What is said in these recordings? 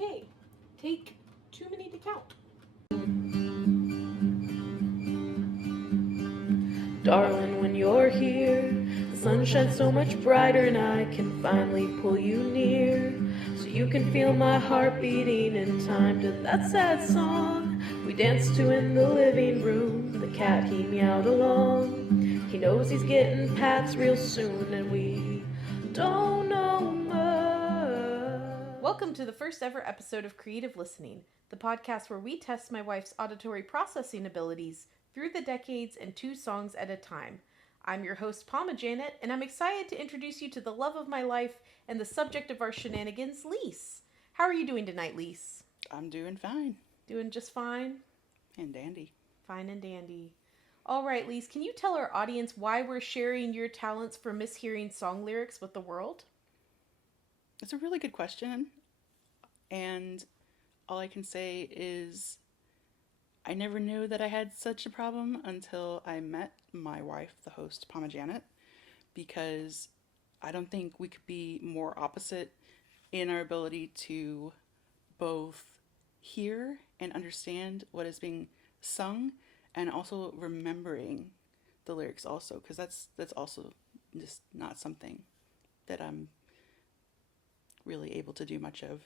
Okay, take 2 minutes to count. Darling, when you're here, the sun shines so much brighter and I can finally pull you near. So you can feel my heart beating in time to that sad song we danced to in the living room. The cat, he meowed along. He knows he's getting pats real soon and we don't know much. Welcome to the first ever episode of Creative Listening, the podcast where we test my wife's auditory processing abilities through the decades and 2 songs at a time. I'm your host, Palma Janet, and I'm excited to introduce you to the love of my life and the subject of our shenanigans, Lise. How are you doing tonight, Lise? I'm doing fine. Doing just fine? And dandy. Fine and dandy. All right, Lise, can you tell our audience why we're sharing your talents for mishearing song lyrics with the world? It's a really good question. And all I can say is I never knew that I had such a problem until I met my wife, the host, Palma Janet, because I don't think we could be more opposite in our ability to both hear and understand what is being sung and also remembering the lyrics also, because that's also just not something that I'm really able to do much of.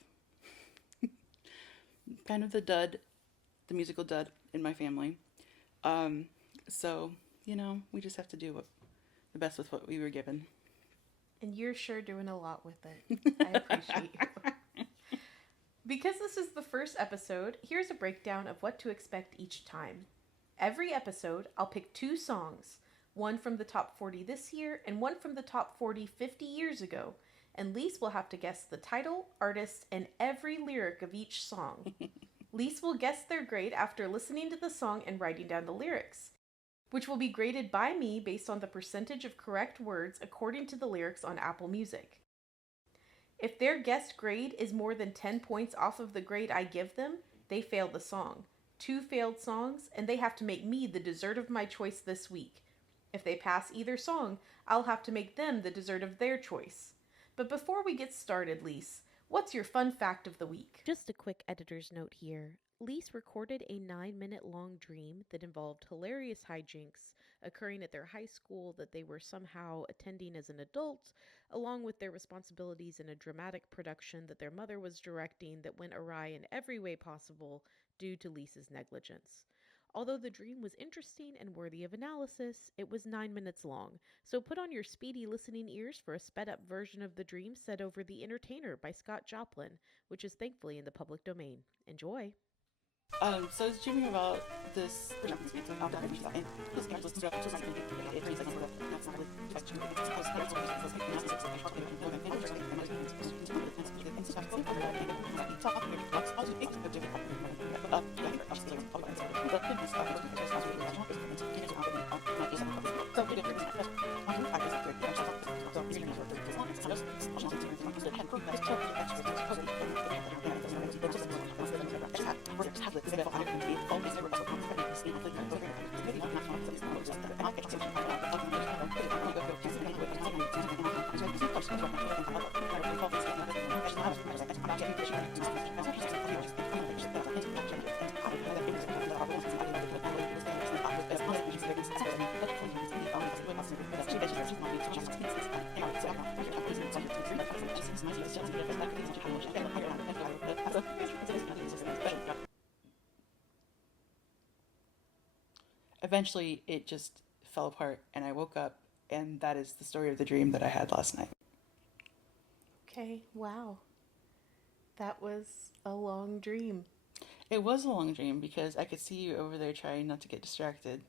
Kind of the musical dud in my family. So, we just have to do the best with what we were given. And you're sure doing a lot with it. I appreciate you. Because this is the first episode, here's a breakdown of what to expect each time. Every episode, I'll pick 2 songs, one from the top 40 this year and one from the top 40 50 years ago. And Lise will have to guess the title, artist, and every lyric of each song. Lise will guess their grade after listening to the song and writing down the lyrics, which will be graded by me based on the percentage of correct words according to the lyrics on Apple Music. If their guessed grade is more than 10 points off of the grade I give them, they fail the song. 2 failed songs, and they have to make me the dessert of my choice this week. If they pass either song, I'll have to make them the dessert of their choice. But before we get started, Lise, what's your fun fact of the week? Just a quick editor's note here. Lise recorded a 9-minute long dream that involved hilarious hijinks occurring at their high school that they were somehow attending as an adult, along with their responsibilities in a dramatic production that their mother was directing that went awry in every way possible due to Lisa's negligence. Although the dream was interesting and worthy of analysis, it was 9 minutes long, so put on your speedy listening ears for a sped-up version of the dream said over The Entertainer by Scott Joplin, which is thankfully in the public domain. Enjoy! So I was dreaming about this. Eventually, it just fell apart, and I woke up, and that is the story of the dream that I had last night. Okay, wow. That was a long dream. It was a long dream because I could see you over there trying not to get distracted.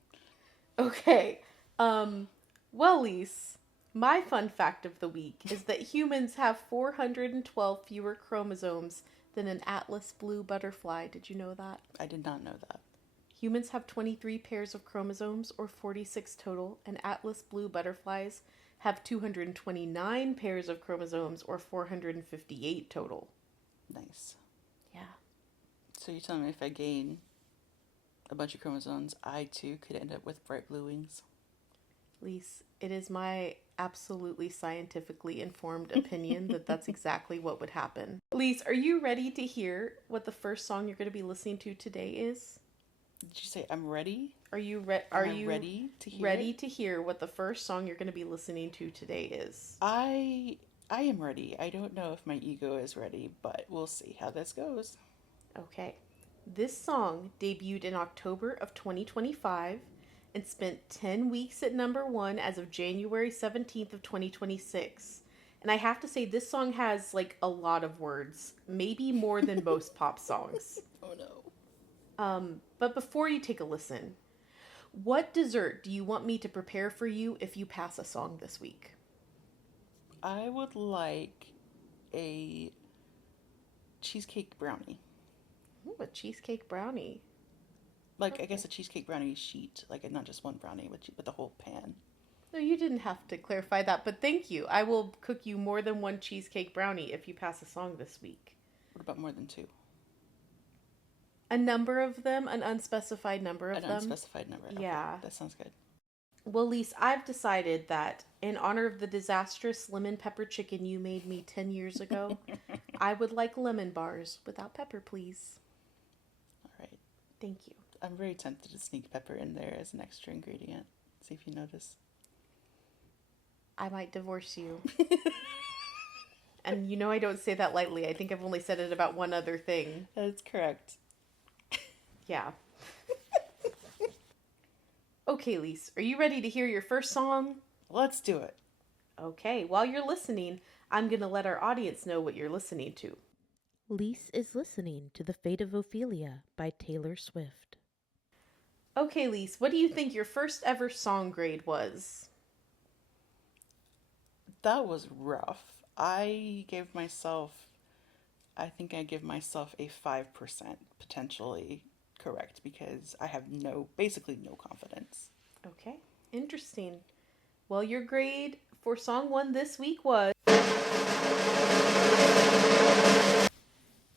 Okay, well, Lise, my fun fact of the week is that humans have 412 fewer chromosomes than an Atlas blue butterfly. Did you know that? I did not know that. Humans have 23 pairs of chromosomes, or 46 total, and Atlas blue butterflies have 229 pairs of chromosomes, or 458 total. Nice. Yeah. So you're telling me if I gain a bunch of chromosomes, I too could end up with bright blue wings? Lise, it is my absolutely scientifically informed opinion that that's exactly what would happen. Lise, are you ready to hear what the first song you're going to be listening to today is? Did you say I'm ready? Are you ready to hear ready it? to hear what the first song you're going to be listening to today is? I am ready. I don't know if my ego is ready, but we'll see how this goes. Okay. This song debuted in October of 2025 and spent 10 weeks at number 1 as of January 17th of 2026. And I have to say this song has like a lot of words, maybe more than most pop songs. Oh no. But before you take a listen, what dessert do you want me to prepare for you if you pass a song this week? I would like a cheesecake brownie. Ooh, a cheesecake brownie. Like, Okay. I guess a cheesecake brownie sheet. Like, not just one brownie, but the whole pan. No, you didn't have to clarify that, but thank you. I will cook you more than one cheesecake brownie if you pass a song this week. What about more than two? A number of them, an unspecified number of An them. unspecified number. Okay, Yeah. that sounds good. Well, Lise, I've decided that in honor of the disastrous lemon pepper chicken you made me 10 years ago, I would like lemon bars without pepper, please. All right. Thank you. I'm very tempted to sneak pepper in there as an extra ingredient. See if you notice. I might divorce you. And you know I don't say that lightly. I think I've only said it about one other thing. That's correct. Yeah. Okay, Lise, are you ready to hear your first song? Let's do it. Okay, while you're listening, I'm going to let our audience know what you're listening to. Lise is listening to The Fate of Ophelia by Taylor Swift. Okay, Lise, what do you think your first ever song grade was? That was rough. I think I give myself a 5% potentially correct because I have basically no confidence. Okay, interesting. Well, your grade for song 1 this week was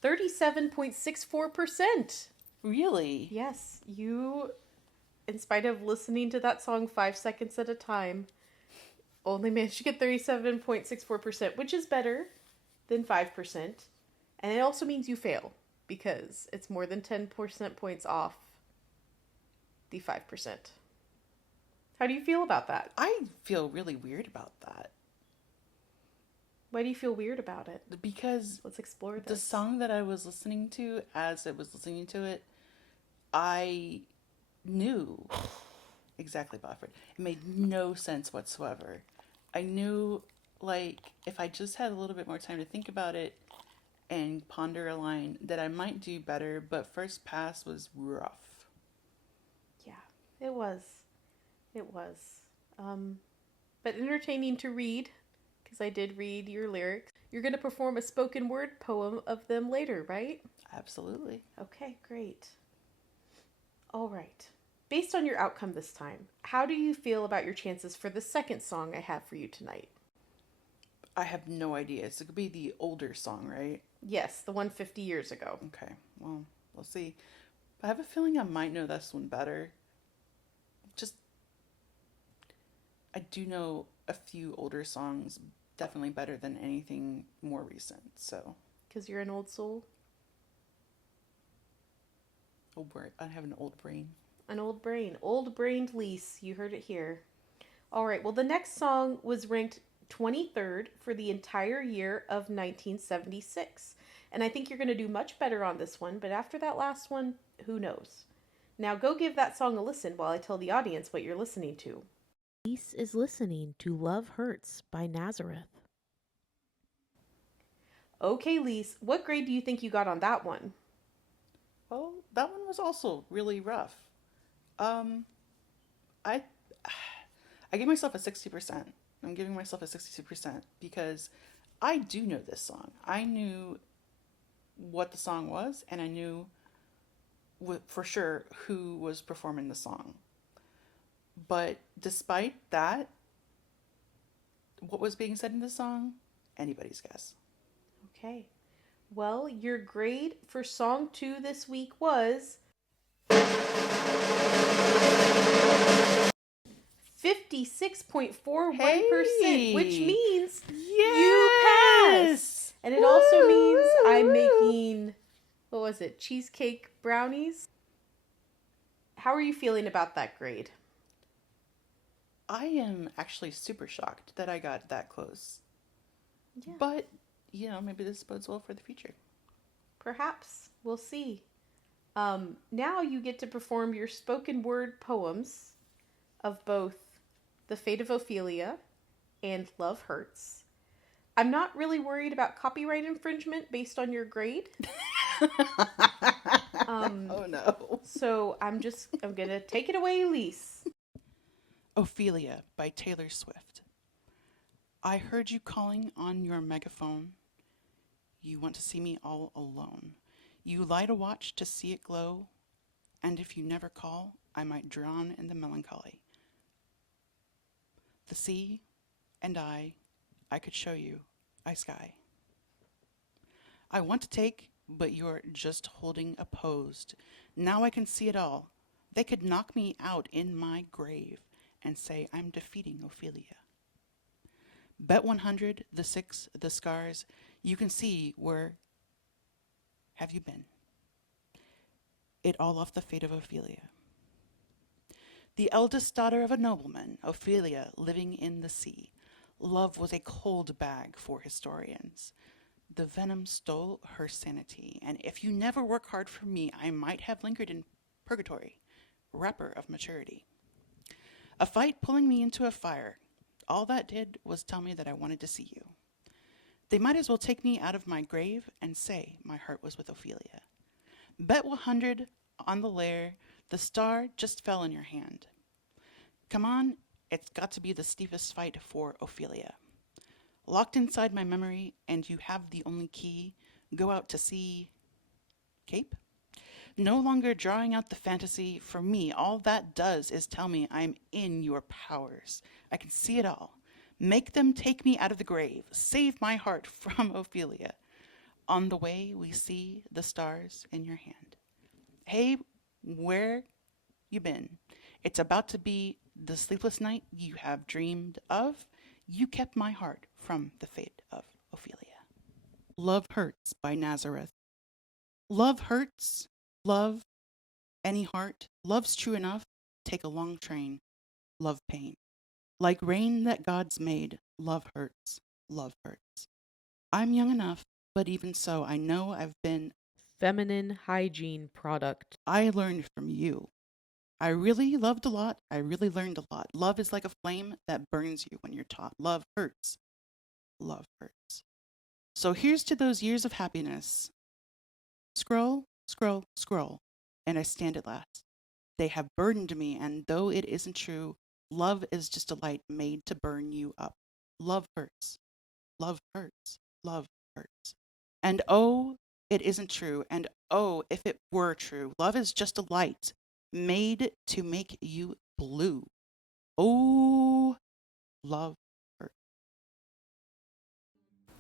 37.64%. Really? Yes, you, in spite of listening to that song 5 seconds at a time, only managed to get 37.64%, which is better than 5%. And it also means you fail because it's more than 10% points off the 5%. How do you feel about that? I feel really weird about that. Why do you feel weird about it? Because Let's explore this. the song that I was listening to, as I was listening to it, I knew exactly about it. It made no sense whatsoever. I knew, like, if I just had a little bit more time to think about it and ponder a line, that I might do better, but first pass was rough. Yeah, it was. It was. But entertaining to read, because I did read your lyrics. You're going to perform a spoken word poem of them later, right? Absolutely. Okay, great. All right. Based on your outcome this time, how do you feel about your chances for the second song I have for you tonight? I have no idea. So it could be the older song, right? Yes, the one 50 years ago. Okay, well, we'll see. I have a feeling I might know this one better. Just, I do know a few older songs definitely better than anything more recent, so. Because you're an old soul? I have an old brain. An old brain. Old-brained Lise. You heard it here. All right, well, the next song was ranked 23rd for the entire year of 1976. And I think you're going to do much better on this one, but after that last one, who knows? Now go give that song a listen while I tell the audience what you're listening to. Lise is listening to Love Hurts by Nazareth. Okay, Lise, what grade do you think you got on that one? Well, that one was also really rough. I gave myself a 60%. I'm giving myself a 62% because I do know this song. I knew what the song was, and I knew for sure who was performing the song. But despite that, what was being said in the song? Anybody's guess. Okay. Well, your grade for song 2 this week was 56.41%, which Hey! means you Yes! pass. And it also means I'm making, what was it, cheesecake brownies? How are you feeling about that grade? I am actually super shocked that I got that close. Yeah. But, maybe this bodes well for the future. Perhaps. We'll see. Now you get to perform your spoken word poems of both The Fate of Ophelia and Love Hurts. I'm not really worried about copyright infringement based on your grade. Oh no. So I'm gonna take it away, Lise. Ophelia by Taylor Swift. I heard you calling on your megaphone. You want to see me all alone. You light a watch to see it glow, and if you never call, I might drown in the melancholy. The sea and I could show you, I sky. I want to take, but you're just holding opposed. Now I can see it all. They could knock me out in my grave and say I'm defeating Ophelia. Bet 100, the 6, the scars, you can see where have you been? It all off the fate of Ophelia. The eldest daughter of a nobleman, Ophelia, living in the sea. Love was a cold bag for historians. The venom stole her sanity, and if you never work hard for me, I might have lingered in purgatory, wrapper of maturity. A fight pulling me into a fire. All that did was tell me that I wanted to see you. They might as well take me out of my grave and say my heart was with Ophelia. Bet 100 on the lair, the star just fell in your hand. Come on, it's got to be the steepest fight for Ophelia. Locked inside my memory, and you have the only key. Go out to sea. Cape? No longer drawing out the fantasy. For me, all that does is tell me I'm in your powers. I can see it all. Make them take me out of the grave. Save my heart from Ophelia. On the way, we see the stars in your hand. Hey, where you been? It's about to be the sleepless night you have dreamed of. You kept my heart from the fate of Ophelia. Love Hurts by Nazareth. Love hurts. Love any heart. Love's true enough. Take a long train. Love pain. Like rain that God's made. Love hurts. Love hurts. I'm young enough, but even so, I know I've been Feminine hygiene product. I learned from you. I really loved a lot. I really learned a lot. Love is like a flame that burns you when you're taught. Love hurts. Love hurts. So here's to those years of happiness. Scroll, scroll, scroll, and I stand at last. They have burdened me, and though it isn't true, love is just a light made to burn you up. Love hurts. Love hurts. Love hurts. And oh, it isn't true. And oh, if it were true, love is just a light made to make you blue. Oh, love hurts.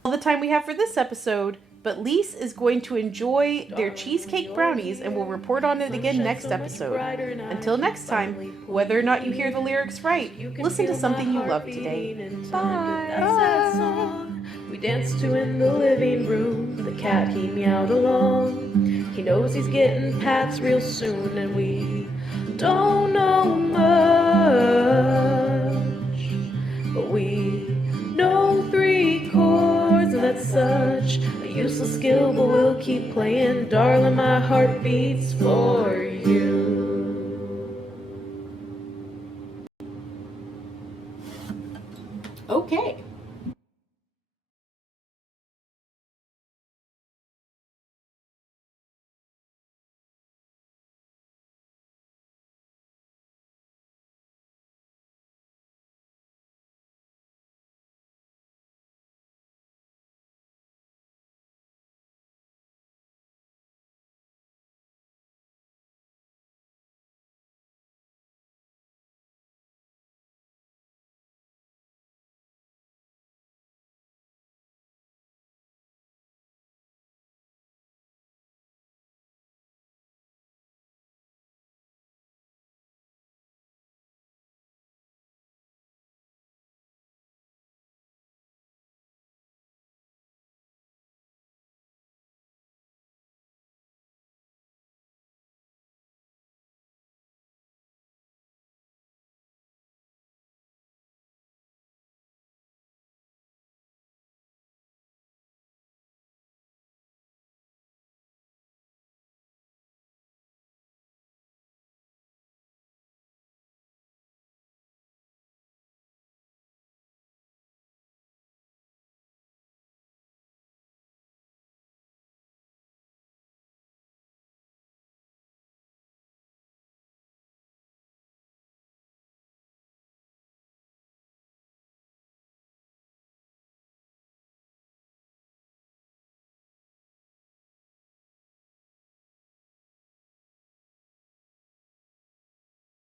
All the time we have for this episode, but Lise is going to enjoy their cheesecake brownies and will report on it again next episode. Until next time, whether or not you hear the lyrics right, listen to something you love today. Bye. We danced to in the living room. The cat, he meowed along. He knows he's getting pats real soon, and we don't know much, but we know 3 chords, and that's such a useless skill, but we'll keep playing. Darling, my heart beats for you. Okay.